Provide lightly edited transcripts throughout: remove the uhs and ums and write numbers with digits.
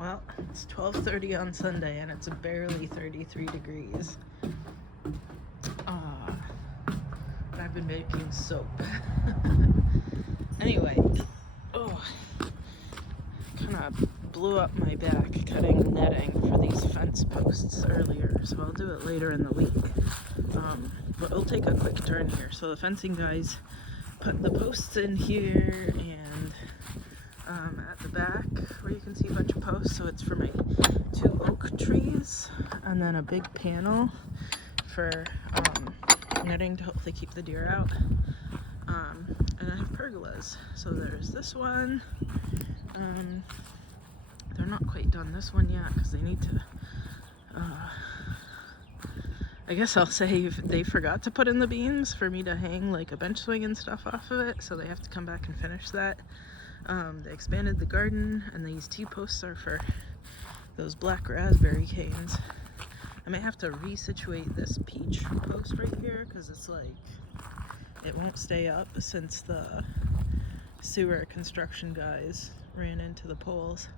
Well, it's 12:30 on Sunday and it's barely 33 degrees. And I've been making soap. Anyway, kind of blew up my back cutting netting for these fence posts earlier, so I'll do it later in the week. But we'll take a quick turn here. So the fencing guys put the posts in here, and at the back where you can see a bunch of posts, so it's for my 2 oak trees, and then a big panel for netting to hopefully keep the deer out. And I have pergolas. So there's this one. They're not quite done this one yet because they need to, I guess I'll say they forgot to put in the beams for me to hang like a bench swing and stuff off of it, so they have to come back and finish that. They expanded the garden, and these T-posts are for those black raspberry canes. I may have to resituate this peach post right here because it's like, it won't stay up since the sewer construction guys ran into the poles.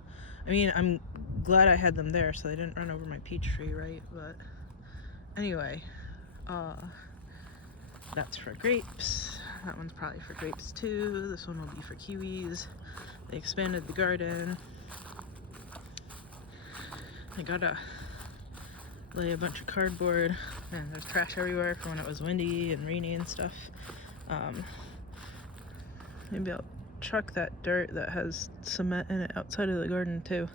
I mean, I'm glad I had them there so they didn't run over my peach tree, right? But anyway, that's for grapes. That one's probably for grapes too. This one will be for kiwis. They expanded the garden. I gotta lay a bunch of cardboard, and there's trash everywhere from when it was windy and rainy and stuff. Maybe I'll chuck that dirt that has cement in it outside of the garden too.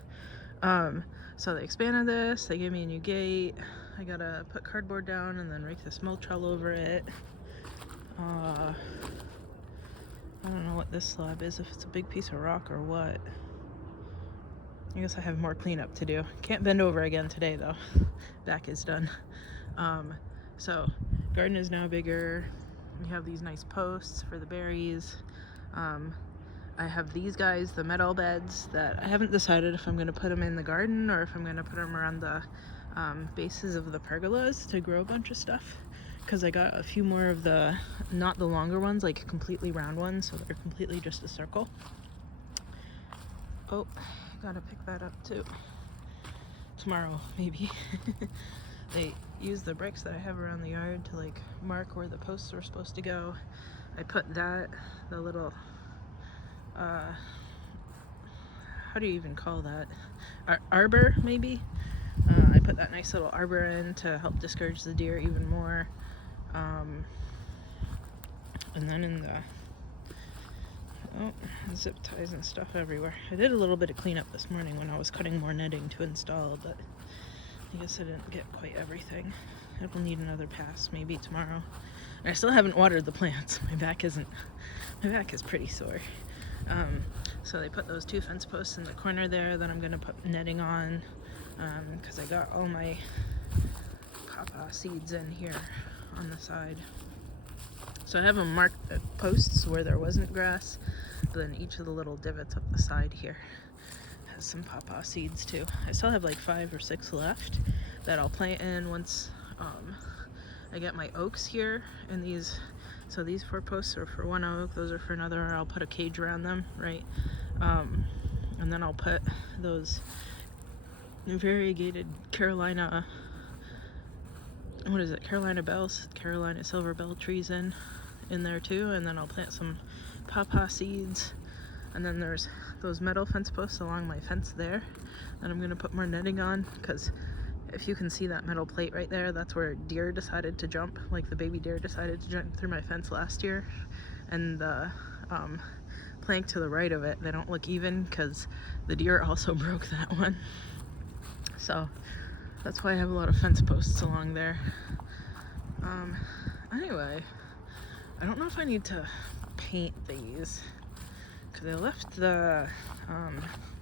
So they expanded this, they gave me a new gate. I gotta put cardboard down and then rake this mulch all over it. I don't know what this slab is, if it's a big piece of rock or what. I guess I have more cleanup to do. Can't bend over again today though. Back is done. So garden is now bigger. We have these nice posts for the berries. I have these guys, the metal beds, that I haven't decided if I'm going to put them in the garden or if I'm going to put them around the bases of the pergolas to grow a bunch of stuff, because I got a few more of the, not the longer ones, like completely round ones, so they're completely just a circle. Oh, gotta pick that up too. Tomorrow, maybe. They use the bricks that I have around the yard to like mark where the posts are supposed to go. I put that, the little, how do you even call that? Arbor, maybe? I put that nice little arbor in to help discourage the deer even more. And then in the, zip ties and stuff everywhere. I did a little bit of cleanup this morning when I was cutting more netting to install, but I guess I didn't get quite everything. It will need another pass, maybe tomorrow. And I still haven't watered the plants. My back is pretty sore. So they put those 2 fence posts in the corner there that I'm gonna put netting on, because I got all my pawpaw seeds in here on the side. So I have them marked at posts where there wasn't grass, but then each of the little divots up the side here has some pawpaw seeds too. I still have like 5 or 6 left that I'll plant in once I get my oaks here. And these, so these 4 posts are for 1 oak, those are for another. I'll put a cage around them, right? And then I'll put those variegated Carolina, what is it, Carolina bells, Carolina silver bell trees in there too. And then I'll plant some pawpaw seeds. And then there's those metal fence posts along my fence there that I'm gonna put more netting on, because if you can see that metal plate right there, that's where deer decided to jump, like the baby deer decided to jump through my fence last year. And the plank to the right of it, they don't look even because the deer also broke that one. So that's why I have a lot of fence posts along there. Anyway, I don't know if I need to paint these, because I left the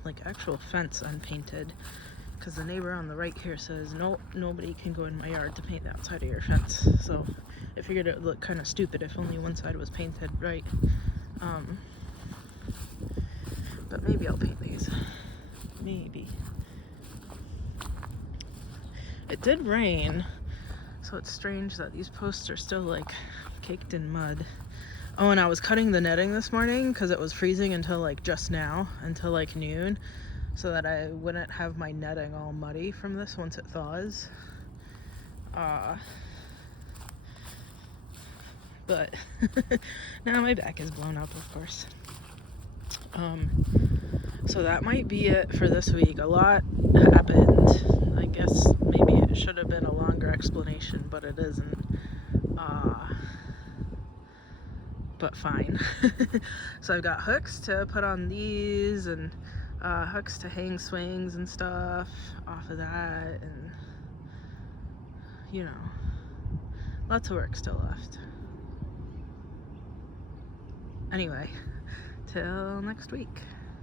like actual fence unpainted, because the neighbor on the right here says nobody can go in my yard to paint the outside of your fence. So I figured it would look kind of stupid if only one side was painted, right? But maybe I'll paint these. Maybe. It did rain, so it's strange that these posts are still like caked in mud. Oh, and I was cutting the netting this morning because it was freezing until like just now, until like noon, so that I wouldn't have my netting all muddy from this once it thaws. But now my back is blown up, of course. So that might be it for this week. A lot happened. I guess maybe it should have been a longer explanation, but it isn't. But fine. So I've got hooks to put on these, and hooks to hang swings and stuff off of that, and you know, lots of work still left. Anyway, till next week.